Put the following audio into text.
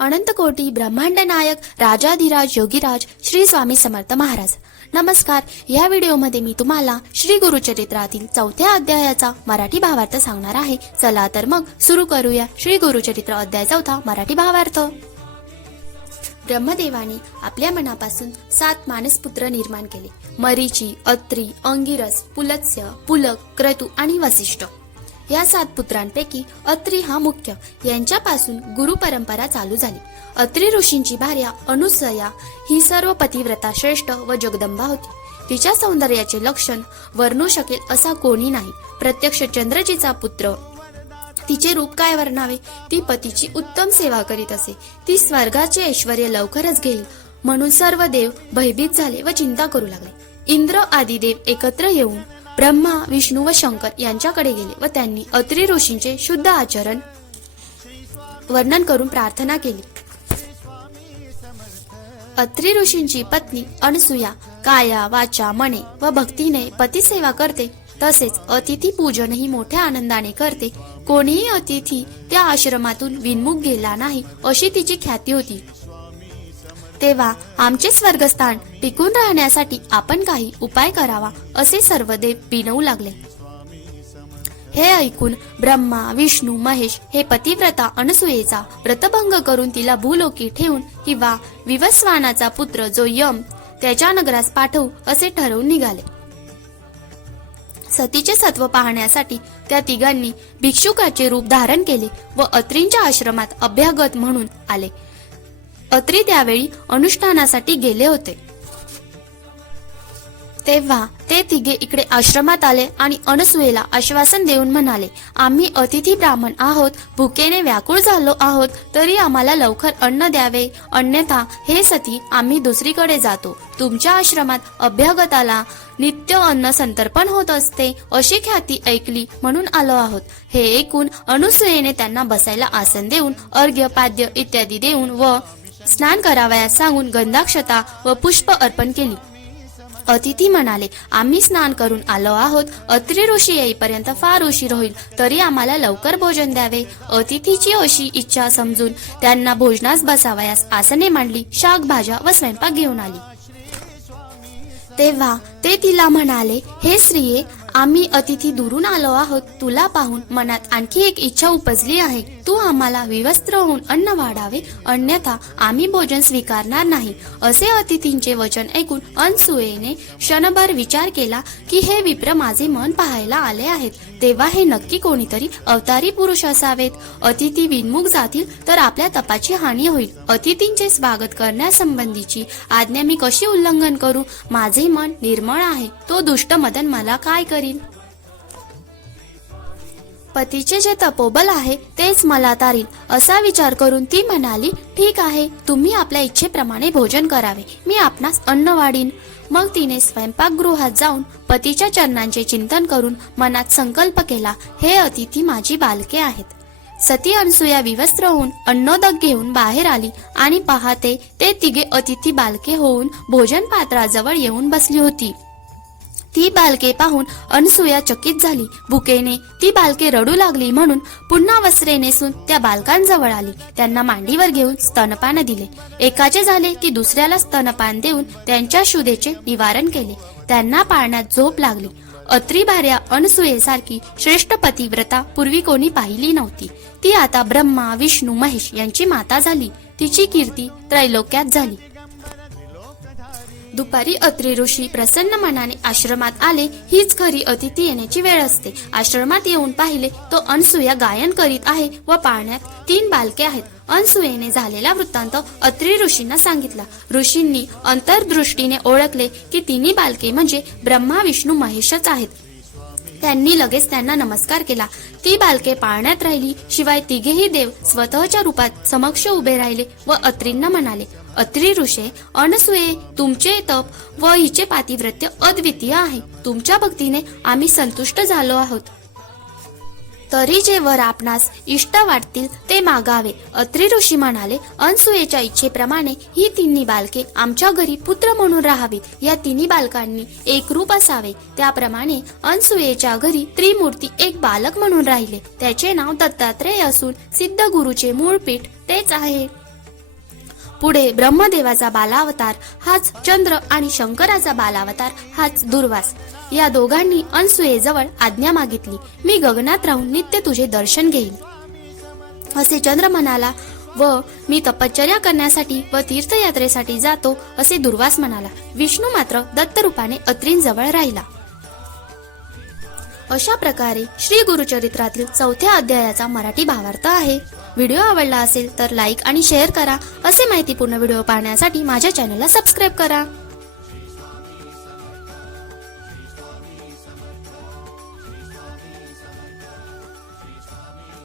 अनंत कोटी ब्रह्मांड नायक राजाधिराज योगीराज श्री स्वामी समर्थ महाराज. नमस्कार. या व्हिडिओमध्ये मी तुम्हाला श्री गुरुचरित्रातील 4थ्या अध्यायाचा मराठी भावार्थ सांगणार आहे. चला तर मग सुरू करूया श्री गुरुचरित्र अध्याय 4 मराठी भावार्थ. ब्रह्मदेवाने आपल्या मनापासून 7 मानसपुत्र निर्माण केले. मरीची, अत्री, अंगिरस, पुलत्स्य, पुलक, क्रतु आणि वसिष्ठ. या 7 पुत्रांपैकी अत्री हा मुख्य. यांच्यापासून गुरु परंपरा चालू झाली. अत्री ऋषींची भार्या अनुसया ही सर्व पतिव्रता श्रेष्ठ व जगदंबा होती. तिच्या सौंदर्याचे लक्षण वर्णू शकेल असा कोणी नाही. प्रत्यक्ष चंद्रजीचा पुत्र. तिचे रूप काय वर्णावे. ती पतीची उत्तम सेवा करीत असे. ती स्वर्गाचे ऐश्वर्य लवकरच घेईल म्हणून सर्व देव भयभीत झाले व चिंता करू लागले. इंद्र आदी देव एकत्र येऊन ब्रह्मा, विष्णू व शंकर यांच्याकडे गेले व त्यांनी अत्री ऋषींचे शुद्ध आचरण वर्णन करून प्रार्थना केली. अत्री ऋषींची पत्नी अनसूया काया, वाचा, मने व भक्तीने पतिसेवा करते. तसेच अतिथी पूजनही मोठ्या आनंदाने करते. कोणीही अतिथी त्या आश्रमातून विनमुख गेला नाही अशी तिची ख्याती होती. तेव्हा आमचे स्वर्गस्थान टिकून राहण्यासाठी आपण काही उपाय करावा असे सर्व देव विनवू लागले. हे ऐकून ब्रह्मा, विष्णू, महेश हे पतिव्रता अनसूयेचा व्रतभंग करून तिला भूलोकी ठेवून किंवा विवस्वानाचा पुत्र जो यम त्याच्या नगरास पाठवू असे ठरवून निघाले. सतीचे सत्व पाहण्यासाठी त्या तिघांनी भिक्षुकाचे रूप धारण केले व अत्रींच्या आश्रमात अभ्यागत म्हणून आले. अत्री त्यावेळी अनुष्ठानासाठी गेले होते. तेव्हा ते तिघे इकडे आश्रमात आले आणि अनसूयेला आश्वासन देऊन म्हणाले, आम्ही अतिथी ब्राह्मण आहोत, भुकेने व्याकुळ झालो आहोत, तरी आम्हाला लवकर अन्न द्यावे, अन्यथा हे सती आम्ही दुसरीकडे जातो. तुमच्या आश्रमात अभ्यागताला नित्य अन्न संतर्पण होत असते अशी ख्याती ऐकली म्हणून आलो आहोत. हे ऐकून अनसूयेने त्यांना बसायला आसन देऊन अर्घ्य, पाद्य इत्यादी देऊन व स्नान करावयास सांगून गंधाक्षता व पुष्प अर्पण केली. अतिथी म्हणाले, आम्ही स्नान करून आलो आहोत. अत्री ऋषी येईपर्यंत फार उशीर होईल, तरी आम्हाला लवकर भोजन द्यावे. अतिथीची अशी इच्छा समजून त्यांना भोजनास बसावयास आसने मांडली. शाक, भाज्या व स्वयंपाक घेऊन आली. तेव्हा ते तिला म्हणाले, हे स्त्रिये, आम्ही अतिथी दुरून आलो आहोत. तुला पाहून मनात आणखी एक इच्छा उपजली आहे. तू आम्हाला विवस्त्र होऊन अन्न वाढावे, अन्यथा आम्ही भोजन स्वीकारणार नाही. असे अतिथींचे वचन ऐकून अनसूयेने क्षणभर विचार केला की हे विप्र माझे मन पाहायला आले आहेत, तेव्हा हे नक्की कोणीतरी अवतारी पुरुष असावेत. अतिथी विनमुख जातील तर आपल्या तपाची हानी होईल. अतिथींचे स्वागत करण्यासंबंधीची आज्ञा मी कशी उल्लंघन करू. माझे मन निर्मळ आहे, तो दुष्ट मदन मला काय करील. पतीचे जे तपोबल आहे तेच मला तारील असा विचार करून ती म्हणाली, ठीक आहे, तुम्ही आपल्या इच्छेप्रमाणे भोजन करावे, मी आपणास अन्न वाढीन. मग तिने स्वयंपाकगृहात जाऊन पतीच्या चरणांचे चिंतन करून मनात संकल्प केला, हे अतिथी माझी बालके आहेत. सती अनसूया विवस्त्र होऊन अन्नोदक घेऊन बाहेर आली आणि पाहते ते तिघे अतिथी बालके होऊन भोजन पात्राजवळ येऊन बसली होती. ती बालके पाहून अनसूया चकित झाली. भुकेने ती बालके रडू लागली म्हणून पुन्हा वस्त्रे नेसून त्या बालकांजवळ आली. त्यांना मांडीवर घेऊन स्तनपान दिले. एकाचे झाले की दुसऱ्याला स्तनपान देऊन त्यांच्या क्षुधेचे निवारण केले. त्यांना पाळण्यात झोप लागली. अत्री भार्या अनसूयेसारखी श्रेष्ठ पतिव्रता पूर्वी कोणी पाहिली नव्हती. ती आता ब्रह्मा, विष्णू, महेश यांची माता झाली. तिची कीर्ती त्रैलोक्यात झाली. दुपारी अत्री ऋषी प्रसन्न मनाने आश्रमात आले. हीच खरी अतिथी येण्याची वेळ असते. आश्रमात येऊन पाहिले तो अनसूया गायन करीत आहे व पाळण्यात 3 बालके आहेत. अनसूयेने झालेला वृत्तांत अत्री ऋषींना सांगितला. ऋषींनी अंतर्दृष्टीने ओळखले की 3 बालके म्हणजे ब्रह्मा, विष्णू, महेशच आहेत. त्यांनी लगेच त्यांना नमस्कार केला. ती बालके पाळण्यात राहिली. शिवाय तिघेही देव स्वतःच्या रूपात समक्ष उभे राहिले व अत्रींना म्हणाले, अत्री ऋषे, अनसूये, तुमचे तप व हिचे पातिव्रत्य अद्वितीय आहे. तुमच्या भक्तीने आम्ही संतुष्ट झालो आहोत. तरी जे वर आपणास इष्ट वाटतील ते मागावे. अत्री ऋषी म्हणाले, अनसूयेच्या इच्छेप्रमाणे ही 3 बालके आमच्या घरी पुत्र म्हणून राहावीत. या 3 बालकांनी एक रूप असावे. त्याप्रमाणे अनसूयेच्या घरी त्रिमूर्ती एक बालक म्हणून राहिले. त्याचे नाव दत्तात्रेय असून सिद्ध गुरुचे मूळ पीठ तेच आहे. पुढे ब्रह्मदेवाचा बालावतार हाच चंद्र आणि शंकराचा बालावतार हाच दुर्वास या दोघांनी अनसुयेजवळ आज्ञा मागितली. मी गगनात राहून नित्य तुझे दर्शन घेईन असे चंद्र म्हणाला व मी तपश्चर्या करण्यासाठी व तीर्थयात्रेसाठी जातो असे दुर्वास म्हणाला. विष्णू मात्र दत्तरूपाने अत्रींजवळ राहिला. अशा प्रकारे श्री गुरुचरित्रातील 4थ्या अध्यायाचा मराठी भावार्थ आहे. व्हिडिओ आवडला असेल तर लाईक आणि शेअर करा. असे माहितीपूर्ण व्हिडिओ पाहण्यासाठी माझ्या चॅनलला सबस्क्राईब करा.